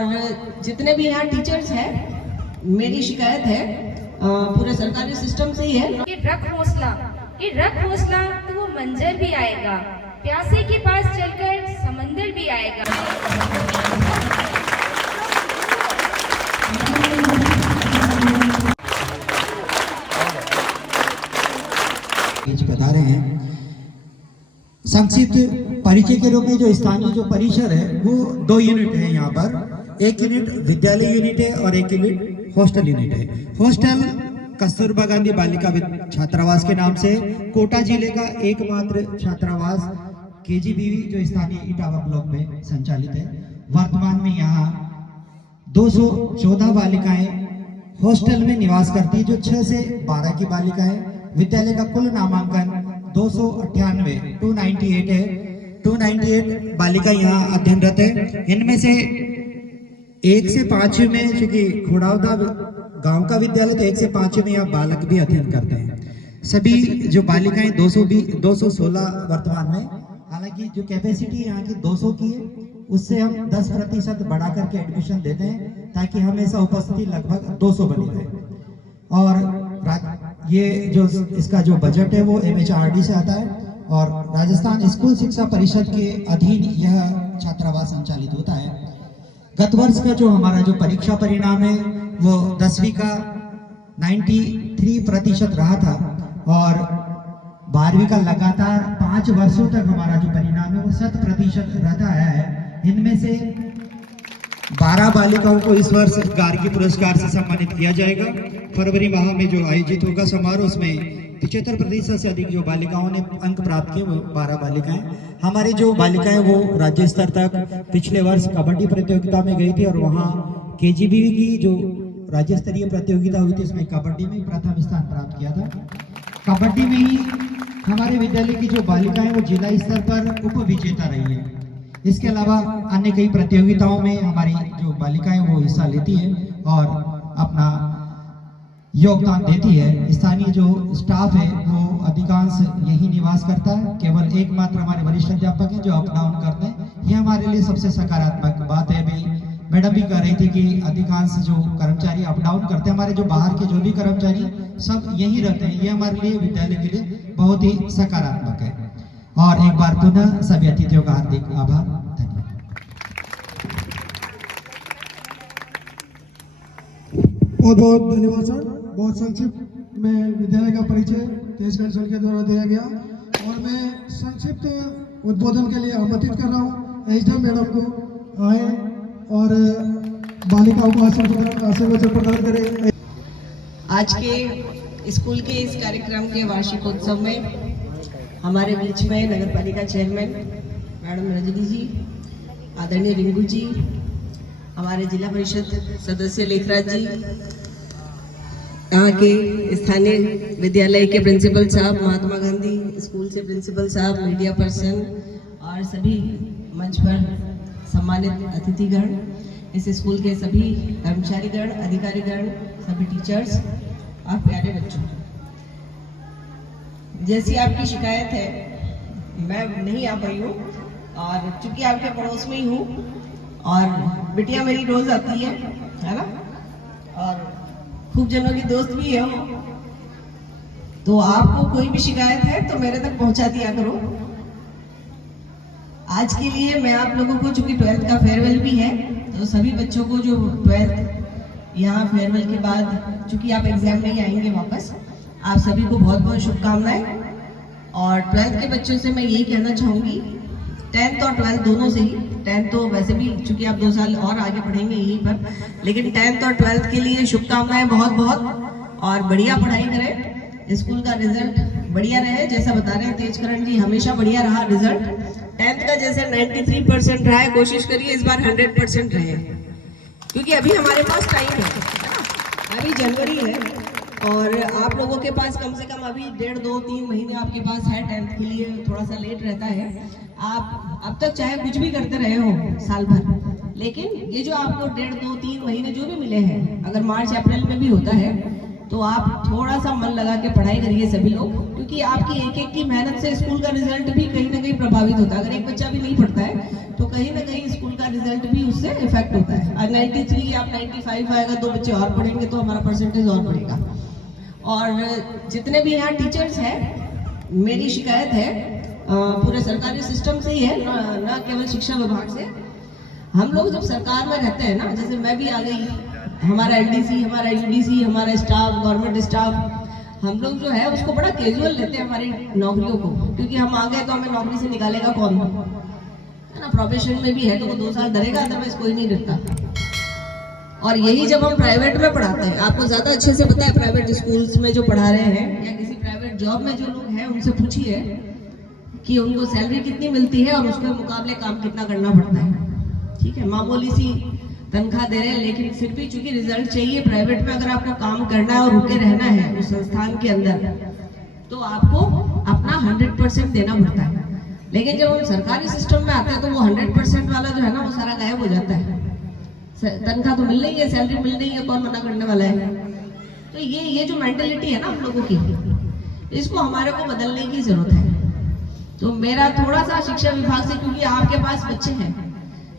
और जितने भी यहाँ टीचर्स हैं, मेरी शिकायत है पूरे सरकारी सिस्टम से ही है कि रख हौसला, तो वो मंजर भी आएगा, प्यासे के पास चलकर समंदर भी आएगा। बता रहे हैं संक्षिप्त परिचय के रूप में जो स्थानीय जो परिसर है वो 2 यूनिट है यहाँ पर। एक यूनिट विद्यालय यूनिट है और एक यूनिट हॉस्टल यूनिट है। हॉस्टल कस्तूरबा गांधी बालिका छात्रावास के नाम से कोटा जिले का एकमात्र छात्रावास केजीबीवी जो स्थानीय इटावा ब्लॉक में संचालित है। वर्तमान में यहाँ 214 बालिकाएं हॉस्टल में निवास करती है, जो 6 से 12 की बालिकाएं। विद्यालय का कुल नामांकन 298 है। 298 बालिका यहाँ अध्ययनरत है। इनमें से 1 से 5 में, चूंकि खोड़ावदा गांव का विद्यालय, तो 1 से 5 में यहाँ बालक भी अध्ययन करते हैं। सभी जो बालिकाएं 216 वर्तमान में, हालांकि जो कैपेसिटी यहाँ की 200 की है, उससे हम 10% बढ़ा करके एडमिशन देते हैं ताकि हमेशा उपस्थिति लगभग 200 बनी रहे। और ये जो इसका जो बजट है वो MHRD से आता है और राजस्थान स्कूल शिक्षा परिषद के अधीन यह छात्रावास संचालित होता है। गत वर्ष का जो हमारा जो परीक्षा परिणाम है वो 10वीं का 93% रहा था और 12वीं का लगातार 5 वर्षों तक हमारा जो परिणाम है वो 100% रहता है। इनमें से 12 बालिकाओं को इस वर्ष गार्गी पुरस्कार से सम्मानित किया जाएगा। फरवरी माह में जो आयोजित होगा समारोह, उसमें 75% से अधिक जो बालिकाओं ने अंक प्राप्त किए वो 12 बालिकाएं। हमारी जो बालिकाएं वो राज्य स्तर तक पिछले वर्ष कबड्डी प्रतियोगिता में गई थी और वहाँ केजीबीवी की जो राज्य स्तरीय प्रतियोगिता हुई थी उसमें कबड्डी में प्रथम स्थान प्राप्त किया था। कबड्डी में ही हमारे विद्यालय की जो बालिकाएं वो जिला स्तर पर उप विजेता रही है। इसके अलावा अन्य कई प्रतियोगिताओं में हमारी जो बालिकाएं वो हिस्सा लेती है और अपना योगदान देती है। स्थानीय जो स्टाफ है वो अधिकांश यही निवास करता है। केवल एकमात्र हमारे वरिष्ठ अध्यापक हैं जो अप डाउन करते हैं। ये हमारे लिए सबसे सकारात्मक बात है। अभी मैडम भी कह रही थी कि अधिकांश जो कर्मचारी अप डाउन करते हैं, हमारे जो बाहर के जो भी कर्मचारी सब यही रहते हैं। ये हमारे लिए विद्यालय के लिए बहुत ही सकारात्मक है। और एक बार पुनः सभी अतिथियों का हार्दिक आभार, धन्यवाद। बहुत बहुत धन्यवाद सर। बहुत संक्षिप्त में विद्यालय का परिचय तेजगढ़ सर के द्वारा दिया गया और मैं संक्षिप्त उद्बोधन के लिए आमंत्रित कर रहा हूँ एचडीएम मैडम को आए और बालिकाओं को आशीर्वाद प्रदान करें। आज के स्कूल के इस कार्यक्रम के वार्षिकोत्सव में हमारे बीच में नगर पालिका चेयरमैन मैडम रजनी जी, आदरणीय रिंकू जी, हमारे जिला परिषद सदस्य लेखराज जी, यहाँ के स्थानीय विद्यालय के प्रिंसिपल साहब, महात्मा गांधी स्कूल से प्रिंसिपल साहब, मीडिया पर्सन और सभी मंच पर सम्मानित अतिथिगण, इस स्कूल के सभी कर्मचारीगण, अधिकारीगण, सभी टीचर्स और प्यारे बच्चों, जैसी आपकी शिकायत है मैं नहीं आ पाई हूँ और चूंकि आपके पड़ोस में ही हूँ और बिटिया मेरी रोज आती है ना, और खूब जनों की दोस्त भी है, तो आपको कोई भी शिकायत है तो मेरे तक पहुंचा दिया करो। आज के लिए मैं आप लोगों को, चूंकि 12th का फेयरवेल भी है, तो सभी बच्चों को जो 12th यहाँ फेयरवेल के बाद, चूंकि आप एग्जाम नहीं आएंगे वापस, आप सभी को बहुत बहुत शुभकामनाएं। और 12th के बच्चों से मैं यही कहना चाहूँगी, 10th और 12th दोनों से ही, 10th तो वैसे भी चूंकि आप 2 साल और आगे पढ़ेंगे यहीं पर, लेकिन 10th और 12th के लिए शुभकामनाएं बहुत बहुत, और बढ़िया पढ़ाई करें, स्कूल का रिजल्ट बढ़िया रहे। जैसा बता रहे हैं तेजकरण जी, हमेशा बढ़िया रहा रिजल्ट। 10th का जैसे 93% रहा है, कोशिश करिए इस बार 100% रहे, क्योंकि अभी हमारे पास टाइम है, अभी जनवरी है और आप लोगों के पास कम से कम अभी 1.5, 2, 3 महीने आपके पास है। 10th के लिए थोड़ा सा लेट रहता है। आप अब तक चाहे कुछ भी करते रहे हो साल भर, लेकिन ये जो आपको 1.5, 2, 3 महीने जो भी मिले हैं, अगर मार्च अप्रैल में भी होता है तो आप थोड़ा सा मन लगा के पढ़ाई करिए सभी लोग, क्योंकि आपकी एक एक की मेहनत से स्कूल का रिजल्ट भी कहीं ना कहीं प्रभावित होता है। अगर एक बच्चा भी नहीं पढ़ता है तो कहीं ना कहीं स्कूल का रिजल्ट भी उससे इफेक्ट होता है। और 93 आप 95 आएगा, 2 बच्चे और पढ़ेंगे तो हमारा परसेंटेज और बढ़ेगा। और जितने भी यहाँ टीचर्स हैं, मेरी शिकायत है पूरे सरकारी सिस्टम से ही है, ना केवल शिक्षा विभाग से। हम लोग जब सरकार में रहते हैं ना, जैसे मैं भी आ गई, हमारा एलडीसी, हमारा यूडीसी, हमारा स्टाफ, गवर्नमेंट स्टाफ, हम लोग जो है उसको बड़ा कैजुअल लेते हैं हमारी नौकरियों को, क्योंकि हम आ गए तो हमें नौकरी से निकालेगा कौन, है ना। प्रोफेशन में भी है तो वो 2 साल डरेगा, अदरवाइज कोई नहीं डरता। और यही जब हम प्राइवेट में पढ़ाते हैं, आपको ज्यादा अच्छे से पता है प्राइवेट स्कूल्स में जो पढ़ा रहे हैं या किसी प्राइवेट जॉब में जो लोग हैं, उनसे पूछिए कि उनको सैलरी कितनी मिलती है और उसके मुकाबले काम कितना करना पड़ता है। ठीक है, मामूली सी तनख्वाह दे रहे हैं, लेकिन फिर भी चूंकि रिजल्ट चाहिए प्राइवेट में, अगर आपको काम करना है और रुके रहना है उस संस्थान के अंदर, तो आपको अपना 100% देना पड़ता है। लेकिन जब हम सरकारी सिस्टम में आते हैं तो वो 100% वाला जो है ना, वो सारा गायब हो जाता है। तनख्वाह तो मिल रही है, सैलरी मिल रही है, कौन मना करने वाला है। तो ये जो मेंटेलिटी है ना हम लोगों की, इसको हमारे को बदलने की जरूरत है। तो मेरा थोड़ा सा शिक्षा विभाग से, क्योंकि आपके पास बच्चे हैं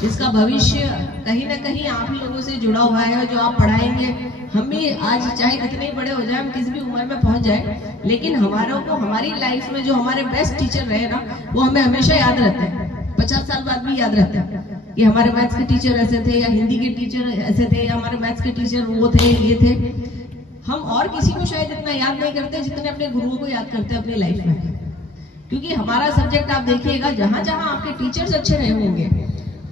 जिसका भविष्य कहीं ना कहीं आप ही लोगों से जुड़ा हुआ है, जो आप पढ़ाएंगे। हम भी आज चाहे कितने ही बड़े हो जाए, हम किसी भी उम्र में पहुंच जाए, लेकिन हमारों को हमारी लाइफ में जो हमारे बेस्ट टीचर रहे ना, वो हमें हमेशा याद रहते हैं, 50 साल बाद भी याद रहते हैं कि हमारे मैथ्स के टीचर ऐसे थे, या हिंदी के टीचर ऐसे थे, या हमारे मैथ्स के टीचर वो थे, ये थे। हम और किसी को शायद इतना याद नहीं करते जितने अपने गुरुओं को याद करते हैं अपनी लाइफ में। क्योंकि हमारा सब्जेक्ट आप देखिएगा, जहां जहां आपके टीचर्स अच्छे रहे होंगे,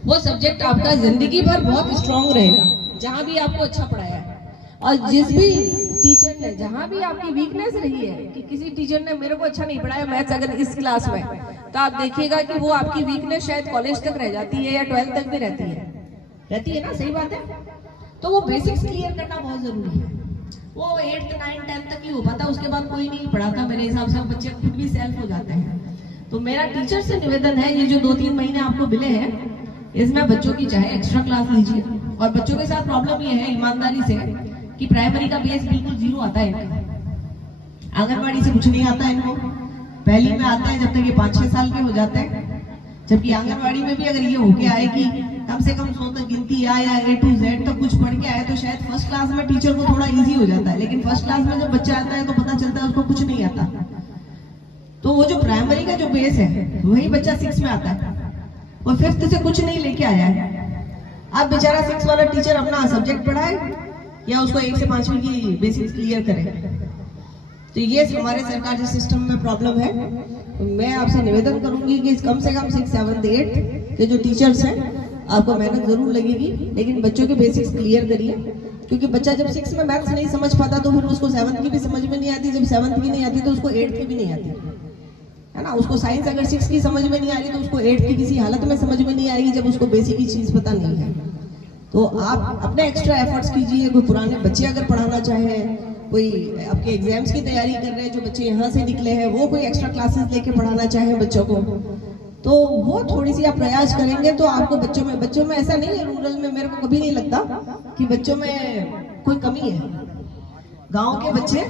वो सब्जेक्ट आपका जिंदगी भर बहुत स्ट्रांग रहेगा, जहां भी आपको अच्छा पढ़ाया है। और जिस भी टीचर ने, जहां भी आपकी वीकनेस रही है कि किसी टीचर ने मेरे को अच्छा नहीं पढ़ाया मैथ्स अगर इस क्लास में, तो आप देखिएगा कि वो आपकी वीकनेस शायद कॉलेज तक रह जाती है या 12th तक भी रहती है ना, सही बात है। तो वो बेसिक्स क्लियर करना बहुत जरूरी है। वो 8th 9th 10th तक ही हो पाता, उसके बाद कोई नहीं पढ़ाता मेरे हिसाब से, बच्चे खुद भी सेल्फ हो जाते हैं। तो मेरा टीचर से निवेदन है, ये जो 2-3 महीने आपको मिले हैं, इसमें बच्चों की चाहे एक्स्ट्रा क्लास लीजिए। और बच्चों के साथ प्रॉब्लम ये है ईमानदारी से कि प्राइमरी का बेस बिल्कुल 0 आता है इनका, आंगनबाड़ी से कुछ नहीं आता इनको, पहली में आता है जब तक ये 5-6 साल के हो जाते हैं। जबकि आंगनबाड़ी में भी अगर ये होके आए कि कम से कम 100 तक गिनती आए या A to Z तक कुछ पढ़ के आए, तो शायद फर्स्ट क्लास में टीचर को थोड़ा इजी हो जाता है। लेकिन फर्स्ट क्लास में जब बच्चा आता है तो पता चलता है उसको कुछ नहीं आता। तो वो जो प्राइमरी का जो बेस है, वही बच्चा 6 में आता है, वो 5th से कुछ नहीं लेके आया है। अब बेचारा 6 वाला टीचर अपना सब्जेक्ट पढ़ाए या उसको 1 से 5वीं की बेसिक्स क्लियर करे। तो ये हमारे सरकारी सिस्टम में प्रॉब्लम है। तो मैं आपसे निवेदन करूंगी कि कम से कम 6, 7, 8 के जो टीचर्स हैं, आपको मेहनत जरूर लगेगी, लेकिन बच्चों के बेसिक्स क्लियर करिए। क्योंकि बच्चा जब 6 में मैथ्स नहीं समझ पाता तो फिर उसको 7th की भी समझ में नहीं आती, जब 7th की नहीं आती तो उसको 8th की भी नहीं आती, है ना। उसको साइंस अगर 6 की समझ में नहीं आ रही तो उसको 8 की किसी हालत में समझ में नहीं आएगी, जब उसको बेसिक की चीज पता नहीं है। तो आप अपने एक्स्ट्रा एफर्ट्स कीजिए। कोई पुराने बच्चे अगर पढ़ाना चाहे, कोई आपके एग्जाम्स की तैयारी कर रहे हैं जो बच्चे यहाँ से निकले हैं, वो कोई एक्स्ट्रा क्लासेस लेके पढ़ाना चाहे बच्चों को, तो वो थोड़ी सी आप प्रयास करेंगे तो आपको बच्चों में ऐसा नहीं है, रूरल में मेरे को कभी नहीं लगता कि बच्चों में कोई कमी है। गाँव के बच्चे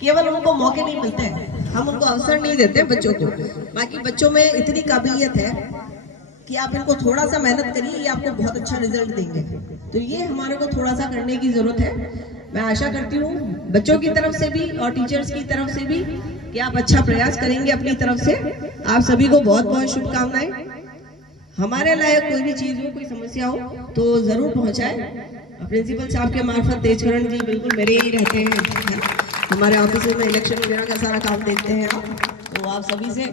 केवल उनको मौके नहीं मिलते हैं, हम उनको अवसर नहीं देते बच्चों को। बाकी बच्चों में इतनी काबिलियत है कि आप इनको थोड़ा सा मेहनत करिए, ये आपको बहुत अच्छा रिजल्ट देंगे। तो ये हमारे को थोड़ा सा करने की जरूरत है। मैं आशा करती हूँ बच्चों की तरफ से भी और टीचर्स की तरफ से भी कि आप अच्छा प्रयास करेंगे अपनी तरफ से। आप सभी को बहुत बहुत शुभकामनाएं। हमारे लायक कोई भी चीज हो, कोई समस्या हो तो जरूर पहुंचाए। प्रिंसिपल साहब के मार्फत तेजकरण जी बिल्कुल मेरे ही रहते हैं, हमारे ऑफिस में इलेक्शन वगैरह का सारा काम देखते हैं आप। तो आप सभी से,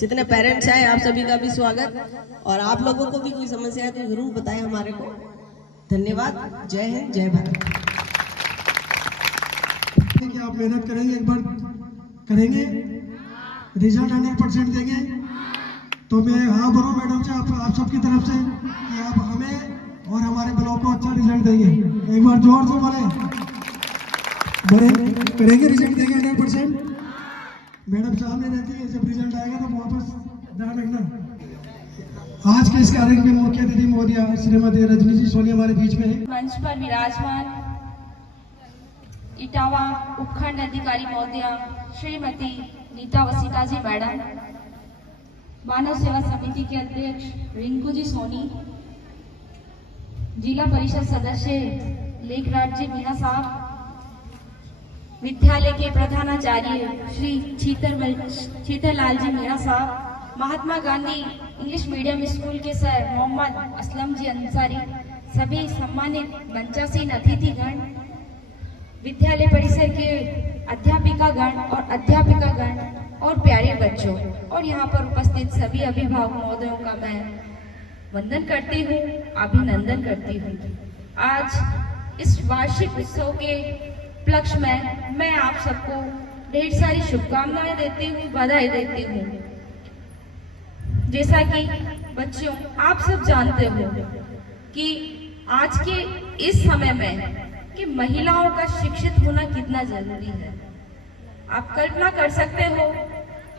जितने पेरेंट्स हैं, आप सभी का भी स्वागत। और आप लोगों को भी कोई समस्या है तो जरूर बताएं हमारे को। धन्यवाद। जय हिंद, जय भारत। कि आप मेहनत करेंगे, एक बार करेंगे, रिजल्ट 100% देंगे। तो मैं हाँ बोलूँ मैडम से, आप सबकी तरफ से कि आप हमें और हमारे ब्लॉक को अच्छा रिजल्ट देंगे। एक बार जोर से बोले, करेंगे, रिजल्ट देंगे 100%। मैडम सामने रहती है, जब रिजल्ट आएगा तो वापस ध्यान रखना। आज के इस कार्यक्रम में मुख्य अतिथि महोदया श्रीमती रजनी जी सोनी हमारे बीच में है। मंच पर विराजमान इटावा उपखंड अधिकारी महोदया श्रीमती नीता वसीता जी मैडम, मानव सेवा समिति के अध्यक्ष रिंकू जी सोनी, जिला परिषद सदस्य लेखराज जी मीणा साहब, विद्यालय के प्रधानाचार्य श्री चीतरलाल जी मीणा साहब, Mahatma Gandhi English medium school के सर मोहम्मद असलम जी अंसारी, सभी सम्मानित मंचासीन अतिथिगण, विद्यालय परिसर के अध्यापिकागण और अध्यापिकागण और प्यारे बच्चों और यहाँ पर उपस्थित सभी अभिभावक महोदयों का मैं वंदन करती हूँ, अभिनंदन करती हूँ। आज इस वार्षिक उत्सव के उपलक्ष्य में मैं आप सबको ढेर सारी शुभकामनाएं देती हूँ, बधाई देती हूँ। जैसा कि बच्चों आप सब जानते हो कि आज के इस समय में कि महिलाओं का शिक्षित होना कितना जरूरी है। आप कल्पना कर सकते हो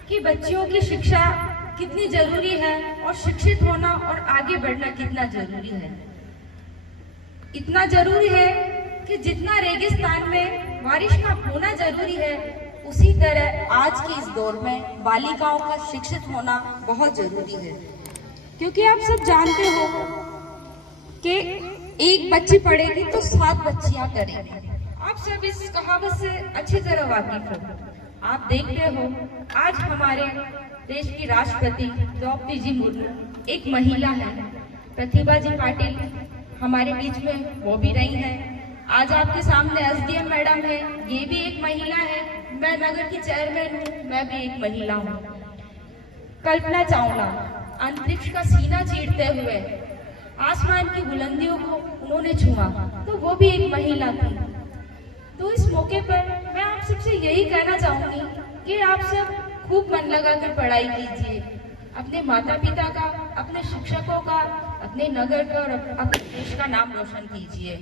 कि बच्चियों की शिक्षा कितनी जरूरी है और शिक्षित होना और आगे बढ़ना कितना जरूरी है। इतना जरूरी है कि जितना रेगिस्तान में बारिश का होना जरूरी है, उसी तरह आज के इस दौर में बालिकाओं का शिक्षित होना बहुत जरूरी है। क्योंकि आप सब जानते हो कि एक बच्ची पढ़ेगी तो 7 बच्चियां करेंगी। आप सब इस कहावत से अच्छी तरह वाकिफ हो। आप देखते हो आज हमारे देश की राष्ट्रपति द्रौपदी जी मुर्मू एक महिला है, प्रतिभा जी पाटिल हमारे बीच में वो भी रही है। आज आपके सामने एसडीएम मैडम है, ये भी एक महिला है। मैं नगर की चेयरमैन हूँ, मैं भी एक महिला हूँ। कल्पना चावला अंतरिक्ष का सीना चीरते हुए आसमान की बुलंदियों को उन्होंने छुआ, तो वो भी एक महिला थी। तो इस मौके पर मैं आप सबसे यही कहना चाहूंगी कि आप सब खूब मन लगाकर पढ़ाई कीजिए, अपने माता पिता का, अपने शिक्षकों का, अपने नगर का और अपने देश का नाम रोशन कीजिए,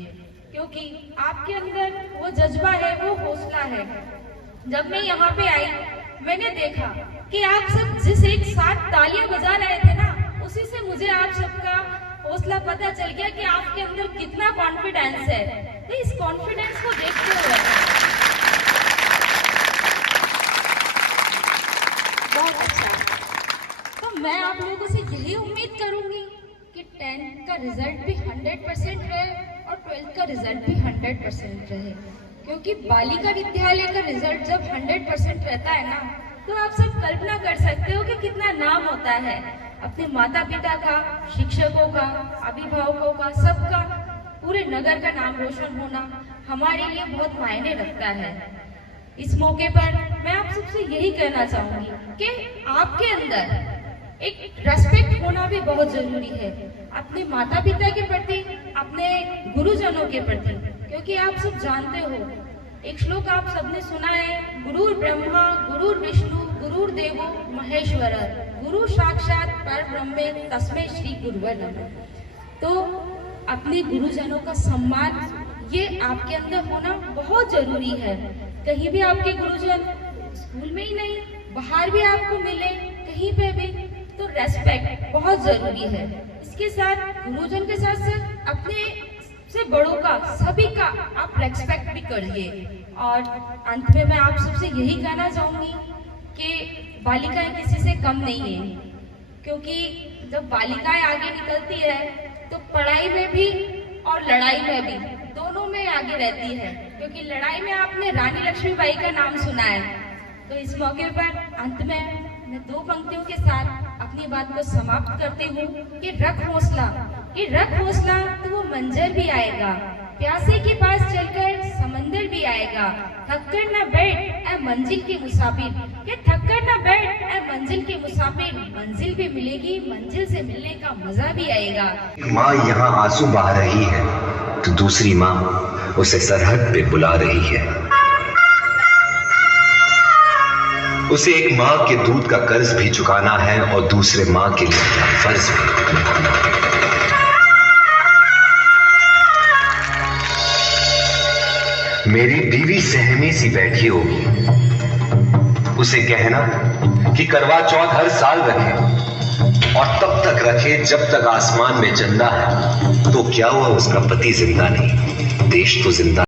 क्योंकि आपके अंदर वो जज्बा है, वो हौसला है। जब मैं यहाँ पे आई मैंने देखा कि आप सब जिस एक साथ तालियां बजा रहे थे ना, उसी से मुझे आप सबका हौसला पता चल गया कि आपके अंदर कितना कॉन्फिडेंस है। तो इस कॉन्फिडेंस को देखते हुए बहुत अच्छा। तो मैं आप लोगों से यही उम्मीद करूंगी कि 10th का रिजल्ट भी 100% रहे और 12th का रिजल्ट भी 100% रहे, क्योंकि बालिका विद्यालय का रिजल्ट जब 100% रहता है ना, तो आप सब कल्पना कर सकते हो कि कितना नाम होता है। अपने माता पिता का, शिक्षकों का, अभिभावकों का, सबका, पूरे नगर का नाम रोशन होना हमारे लिए बहुत मायने रखता है। इस मौके पर मैं आप सबसे यही कहना चाहूंगी कि आपके अंदर एक रेस्पेक्ट होना भी बहुत जरूरी है, अपने माता पिता के प्रति, अपने गुरुजनों के प्रति, क्योंकि आप सब जानते हो एक श्लोक आप सबने सुना है, गुरुर ब्रह्मा गुरुर विष्णु गुरुर देवो महेश्वर, गुरु साक्षात परब्रह्मे तस्मै श्री गुरुवे नमः। तो अपने गुरुजनों का सम्मान ये आपके अंदर होना बहुत जरूरी है। कहीं भी आपके गुरुजन स्कूल में ही नहीं, बाहर भी आपको मिले, कहीं पे भी, तो रेस्पेक्ट बहुत जरूरी है। इसके साथ गुरुजन के साथ साथ अपने से बड़ों का, सभी का आप रेस्पेक्ट भी करिए। और अंत में मैं आप सबसे यही कहना चाहूंगी कि बालिकाएं किसी से कम नहीं है, क्योंकि जब बालिकाएं आगे निकलती है तो पढ़ाई में भी और लड़ाई में भी, दोनों में आगे रहती है। क्योंकि लड़ाई में आपने रानी लक्ष्मीबाई का नाम सुना है। तो इस मौके पर अंत में मैं 2 पंक्तियों के साथ अपनी बात को समाप्त करती हूँ कि रख हौसला, कि रख हौसला तो वो मंजर भी आएगा, प्यासे के पास चलकर समंदर भी आएगा, थककर न बैठ ऐ मंजिल के मुसाफिर, कि थककर न बैठ ऐ मंजिल के मुसाफिर, मंजिल भी मिलेगी, मंजिल से मिलने का मजा भी आएगा। माँ यहाँ आंसू बहा रही है तो दूसरी माँ उसे सरहद पे बुला रही है। उसे एक माँ के दूध का कर्ज भी चुकाना है और दूसरे माँ के लिए अपना फर्ज भी। मेरी बीवी सहमी सी बैठी होगी, उसे कहना कि करवा चौथ हर साल रखे और तब तक रखे जब तक आसमान में चंदा है। तो क्या हुआ उसका पति जिंदा नहीं, देश तो जिंदा।